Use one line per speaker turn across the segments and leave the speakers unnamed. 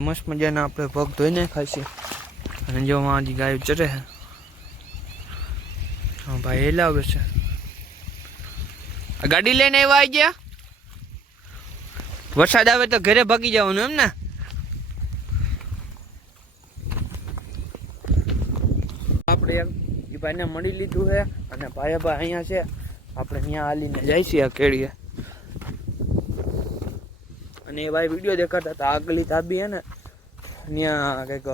મસ્ત મજાના આપણે પગ ધોઈ નાખાય છે. અને જો આજે ગાયો ચરે છે. હા, ભાઈ હેલાવે છે. ગાડી લઈને આવ્યા આવી ગયા? વરસાદ આવે તો ઘરે ભાગી જવાનું એમ ને? આપણે એમ ભાઈને મળી લીધું છે અને ભાઈ ભાઈ અહીંયા છે. આપણે ત્યાં હાલીને જાય છીએ આ કેળીએ અને એ ભાઈ વીડિયો દેખાતા હતા. આગલી તાબી હે ત્યાં કંઈક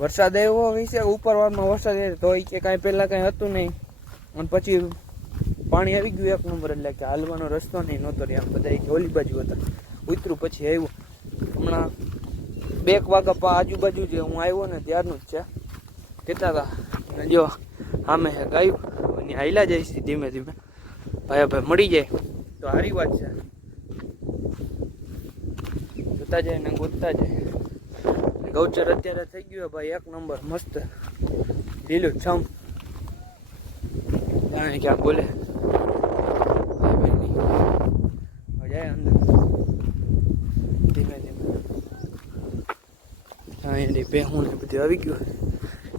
વરસાદ આવ્યો હોય છે, ઉપરવારમાં વરસાદ આવ્યો તો એ કે કાંઈ પહેલાં કાંઈ હતું નહીં. અને પછી પાણી આવી ગયું એક નંબર, એટલે કે હાલવાનો રસ્તો નહીં, નહોતો રહ્યા. બધા એક ઓલી બાજુ હતા. ઉતરું પછી આવ્યું. હમણાં બે વાગા પા આજુબાજુ જે હું આવ્યો ને, ત્યારનું જ છે. કહેતા હતા. જો, સામે ગાયું અને હાઈલા જાય છે ધીમે ધીમે. ભાઈ ભાઈ, મળી જાય. તો સારી વાત છે. જોતા જાય ને ગોતતા જાય. ગૌચર અત્યારે થઈ ગયું ભાઈ, એક નંબર, મસ્ત. લીલું છમ. જાણે ક્યાં બોલે. જાય અંદર. ધીમે ધીમે. એની ભેહું ને બધું આવી ગયું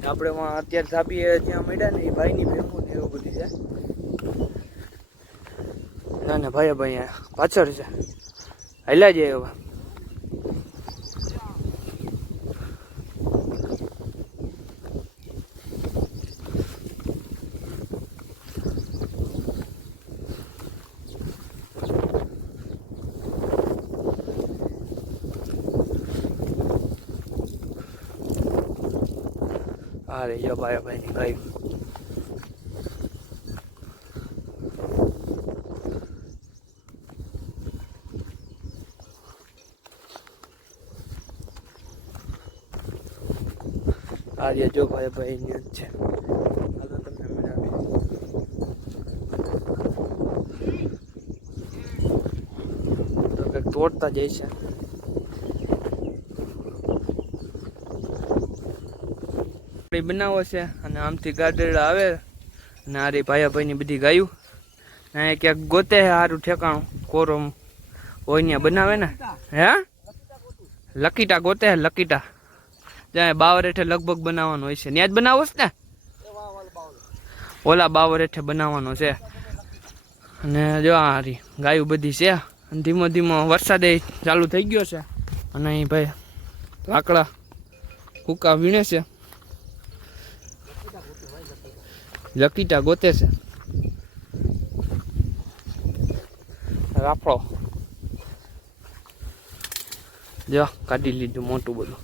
આપણે વાં અત્યારે થાપીએ જ્યાં મળ્યા ને એ ભાઈની ભેહું ને એવું બધું છે. ના ના, ભાઈ ભાઈ પાછળ છે. હાલ્યા જાય હવે. અરે જો ભાઈ ભાઈ ની ગાયું આર્ય જો ભાઈ ભાઈ ની જ છે હાલો તમને મિલાવી તો કંઈક તોડતા જાય છે આપણી બનાવો છે અને આમથી ગાદરડા આવે અને આરી ભાઈ ભાઈની બધી ગાયું. ને ક્યાંક ગોતે સારું ઠેકાણું, કોરમ હોય ત્યાં બનાવે ને. હે? લકીટા ગોતે લકીટા. ત્યાં બાવર હેઠે લગભગ બનાવવાનું હોય છે. ત્યાં જ બનાવો છે ને? ઓલા બાવર હેઠે બનાવવાનો છે. અને જો હારી ગાયું બધી છે. અને ધીમો ધીમો વરસાદ ચાલુ થઈ ગયો છે. અને અહીં ભાઈ લાકડા કુકા વીણે છે. લકીટા ગોતે છે. રાફડો. જો કાઢી લીધું મોટું બધું.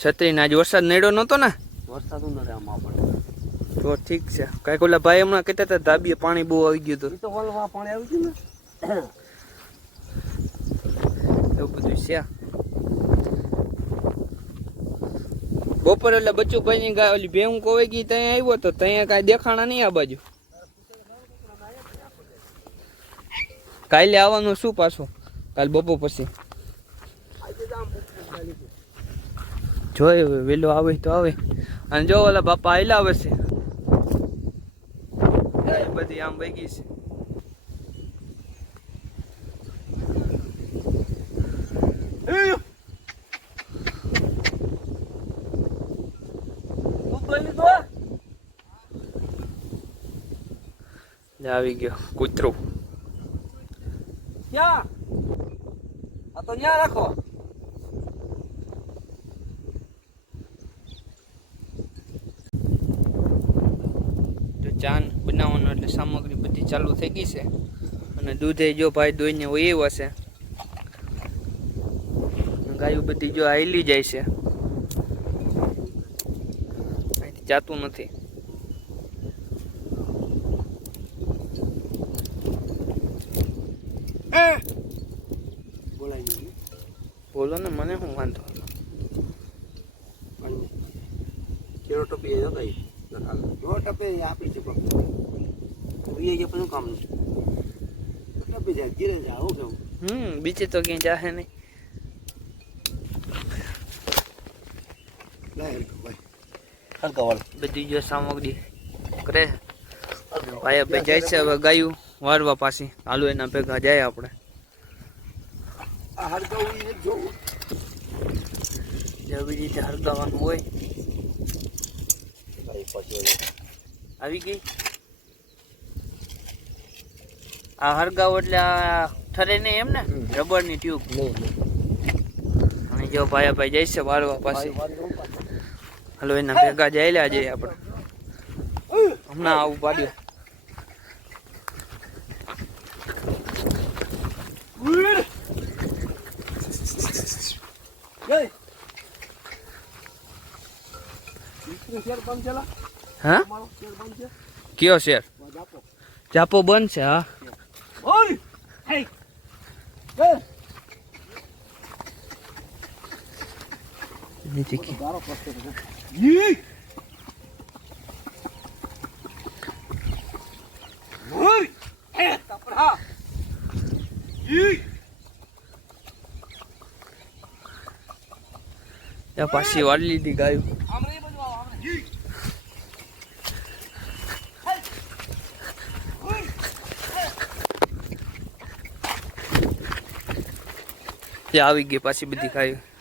છત્રી આજ વરસાદ નડ્યો નતો ને?
વરસાદ નથી આમાં આપણે
તો ઠીક છે. કંઈક ઓલા ભાઈ હમણાં કહેતા હતા ધાબીએ પાણી બહુ આવી ગયું હતું.
તો વલવા પાણી આવી ગયું ને.
એવું બધું છે. બપોર એટલે બચ્ચુભાઈ ની ઓલી ભેહું કોવાઈ ગઈ ત્યાં આવ્યો તો ત્યાં કાંઈ દેખાણા નહીં આ બાજુ. કાલે આવવાનું શું પાછું? કાલ બપોર પછી. જોય વેલો આવે તો આવે. અને જો ઓલા બાપા આયલા આવે છે. બધી આમ વહી ગઈ છે લે આવી ગયો કૂતરું.
ક્યાં આ તો ન્યા રાખો.
તો ચાન બનાવવાનો એટલે સામગ્રી બધી ચાલુ થઈ ગઈ છે. અને દૂધે જો ભાઈ દોઈને હોય એવું હશે. ગાયું બધી જો આયલી જાય છે. જાતું નથી
બોલાઈ ગયું
બોલો ને મને શું વાંધો?
પણ કેરો ટપી જાય કઈ જો ટપે આપી છે પણ. જે પણ કામ નહીં ટપી જાય ધીરે જાય આવું કેવું
હમ બીજે તો ક્યાંય જાહે નહીં. બધી જો સામગ્રી કરે. ભાઈ ભાઈ જાય છે હવે ગાયું વારવા પાછી. હાલો એના ભેગા જાય આપણે.
હરગાવું ઈ જોવું.
જેવી રીતે હરગાવાનું હોય. આવી ગઈ? આ હરગાવ એટલે આ ઠરે નહીં એમ ને?
રબર
રબરની ટ્યુબ. અને જો ભાઈ ભાઈ
જઈશે વાળવા પાસે.
હાલો એના ભેગા જાય જઈએ આપણે. હમણાં આવું પાડ્યું
જય વિષ્ણુ શેર બંધ છે લા?
હા
તમારો શેર બંધ છે
કયો શેર
વાજ આપો
ચાપો બંધ છે હા
ઓય હે જય
નીચે કી.
ગારો પડશે તો. ઈ ઓય એ કપડા ઈ
ત્યાં પાછી વાળી લીધી ગાયું.
આવી
ગઈ પાછી બધી ગાયું.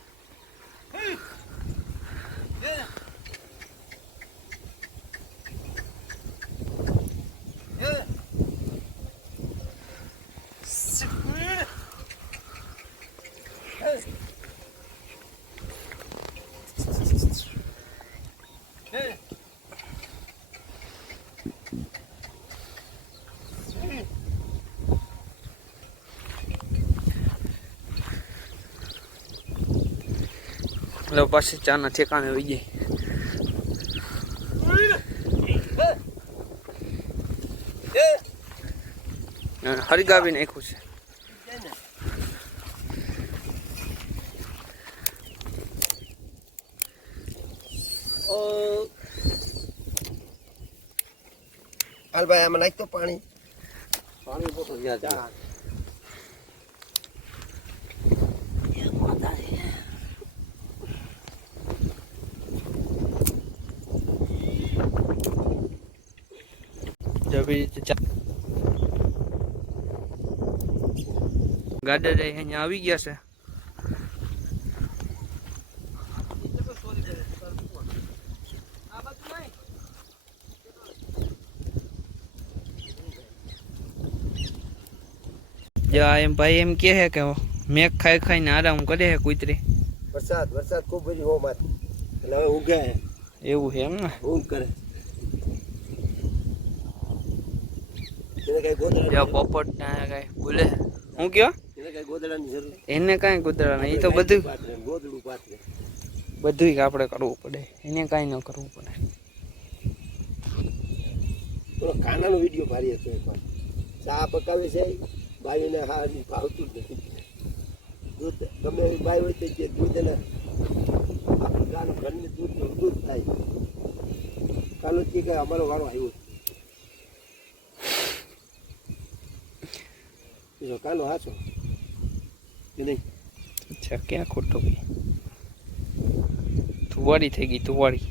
એટલે પાછી ચાના ઠેકાણે આવી ગઈ હરિગાવી નાખ્યું છે.
હાલ ભાઈ આમાં નાખ તો પાણી પાણી પોતો જા
જેવી રીતે ચા ગાડર અહીંયા આવી ગયા છે જો એમ ભાઈ એમ કહે છે કે મેઘ ખાઈ ખાઈને આરામ કરે છે કુતરી.
વરસાદ વરસાદ ખૂબ બધી હો એટલે હવે ઉગે
એવું છે એમ ને?
ઊંઘ કરે. એને કઈ ગોદડા
પોપટ ના કઈ બોલે હું કયો?
એને કઈ જરૂર?
એને કાંઈ કૂતરા નહીં એ તો બધું
ગોદડું પાથરે
બધું આપણે કરવું પડે. એને કાંઈ ન કરવું પડે.
કાનાનો વીડિયો ભારી હતો ચા પકાવે છે? બાઈને હા ભાવતું જ નથી. દૂધ ગમે એવી બાઈ હોય જે દૂધ એને ગાનું ઘરને દૂધ દૂધ થાય. કાલો કે અમારો વારો આવ્યો. બીજો કાનો હાચો. કે નહીં?
અચ્છા, ક્યાં ખોટો ગઈ તુવાડી થઈ ગઈ તુવાડી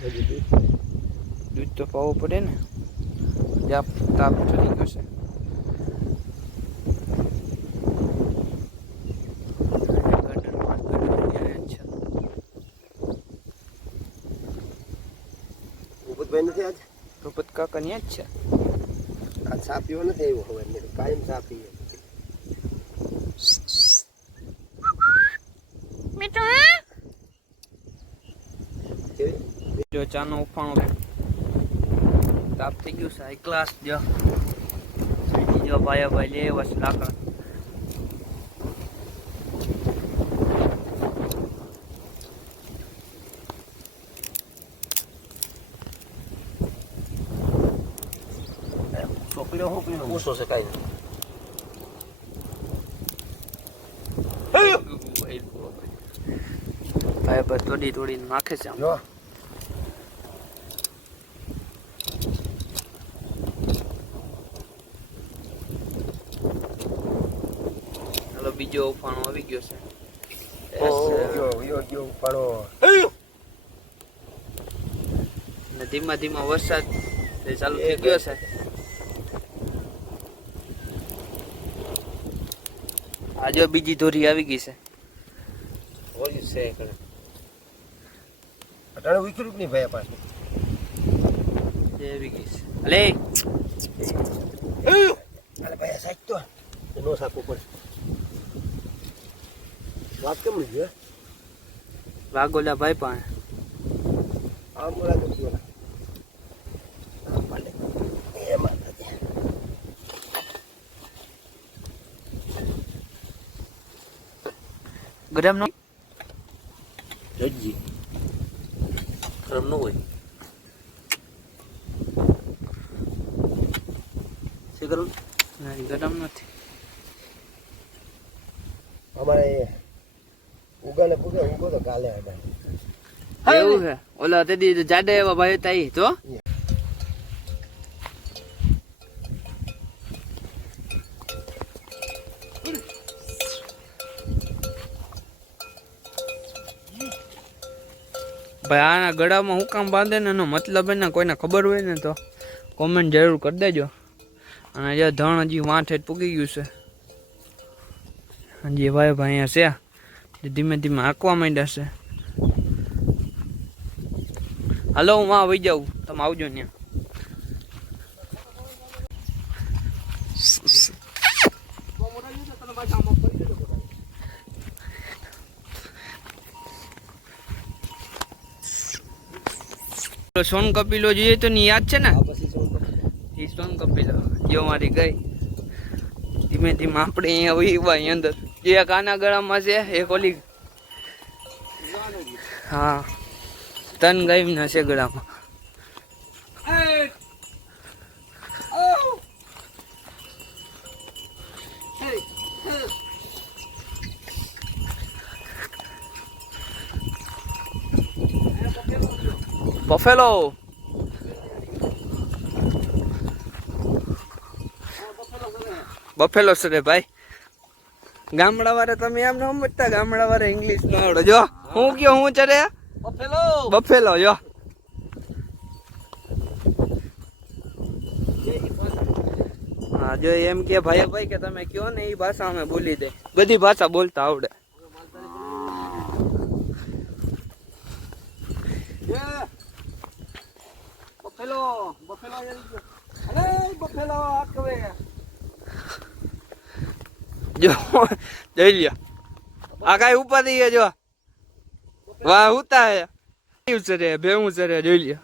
હજી દૂધ
દૂધ તો પાવો પડે ને જાપ તાપ ચડી ગયો છે.
ભૂપતભાઈ નથી આજ?
ભૂપત કાકા ત્યાં જ છે.
આજ ચા પીવા નથી આવ્યો હવે કાયમ ચા
જો ચાનો ઉફાણો તાપ થઈ ગયું છે ક્લાસ જો. જો ભાઈ ભાઈ લે બસ લાકડા.
છોકરીઓ શું પીનો ઊંચો છે કાંઈ
ભાઈ ભાઈ તોડી તોડી નાખે છે આમ. બીજો ઉફાણો આવી ગયો છે. ધીમા ધીમા વરસાદ ચાલુ થઈ ગયો છે. આજે બીજી ધોરી આવી ગઈ છે.
ઓલી છે અટાણે ઉખડ્યું નહીં ભાઈ
એ આવી ગઈ છે. અલે
અરે ભાઈ સાચતો નો સાકવું પડે. વાત કેમ નહીં હે
વાગોલા ભાઈ પણ
આમ બોલા તો બોલા આમ પાડે એમાં નથી
ગરમ નો
જજી ગરમ ન હોય શું કરું
નહીં, ગરમ નથી
અમારે ઉગાને પૂગે ઉગો તો કાલે હતા
એવું છે? ઓલા તે દી જાડે એવા ભાઈ તાઈ તો ભાઈ આના ગળામાં હું કામ બાંધે ને એનો મતલબ એને કોઈને ખબર હોય ને તો કોમેન્ટ જરૂર કરી દેજો. અને જે ધણ હજી વાંઠે પૂગી ગયું છે. હજી ભાઈ ભાઈ અહીંયા છે. જે ધીમે ધીમે આંકવા માંડ્યા છે હાલો હું માં આવી જાઉં તમે આવજો ત્યાં પેલો સોન કપિલો જોઈએ તો ની યાદ છે ને
આ પછી શું કરું?
એ સોન કપિલો જો મારી ગઈ ધીમે ધીમે આપણે અહીંયા વહીવા અહીં અંદર એક આના ગળામાં છે એક ઓલી હા. તન ગાયના છે ગળામાં. બફેલો બફેલો છે ભાઈ. ગામડા વાળા તમે એમ ન સમજતા ગામડા વાળા ઇંગ્લિશ ના આવડે. જો હું કયો હું ચડે બફેલો. બફેલો જો. હા જો એમ કે ભાઈ ભાઈ કે તમે કયો ને એ ભાષા અમે બોલી દે. બધી ભાષા બોલતા આવડે.
બફેલો બફેલો બફેલો આ કવે.
જો, જઈ લ્યો. આ કાંઈ ઉપાધિ છે, જો. વાહ, ઉતા હે કેવું છે રે, ભેવું છે જોઈ લ્યો.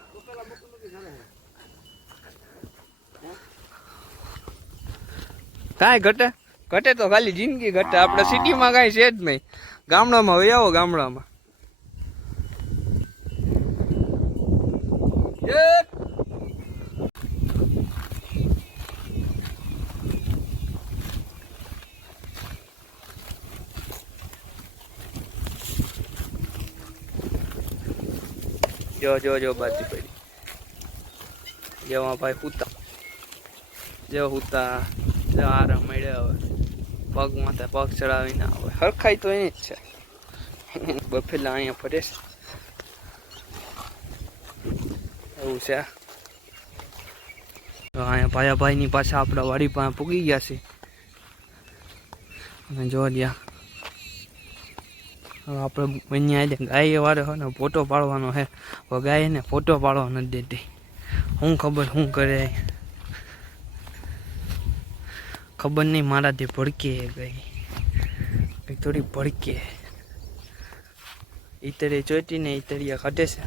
કાંઈ ઘટે? ઘટે તો ખાલી જિંદગી ઘટે. આપણે સિટીમાં કાંઈ છે જ નહીં. ગામડામાં હવે આવો ગામડામાં. જો જો જો, બાજી પડી. જેવા ભાઈ હુતા. જો હુતા. જો આરામ મળ્યો હવે પગ માથે પગ ચડાવીને આવે. હરખાઈ તો એની જ છે. બફેલા અહીંયા ફરે છે. એવું છે. અહીંયા ભાયા ભાઈની પાછા આપણા વાડી પાસે પૂગી ગયા છે. અને જો ત્યાં આપણે અહીંયા આજે ગાય વાળો હોય ને ફોટો પાડવાનો છે ગાયને ફોટો પાડવા નથી દેતી. શું ખબર શું કરે ખબર નહીં મારાથી ભડકે ગઈ થોડી ભડકે. ઈતરે ચોટીને ઈતરિયા કાઢે છે.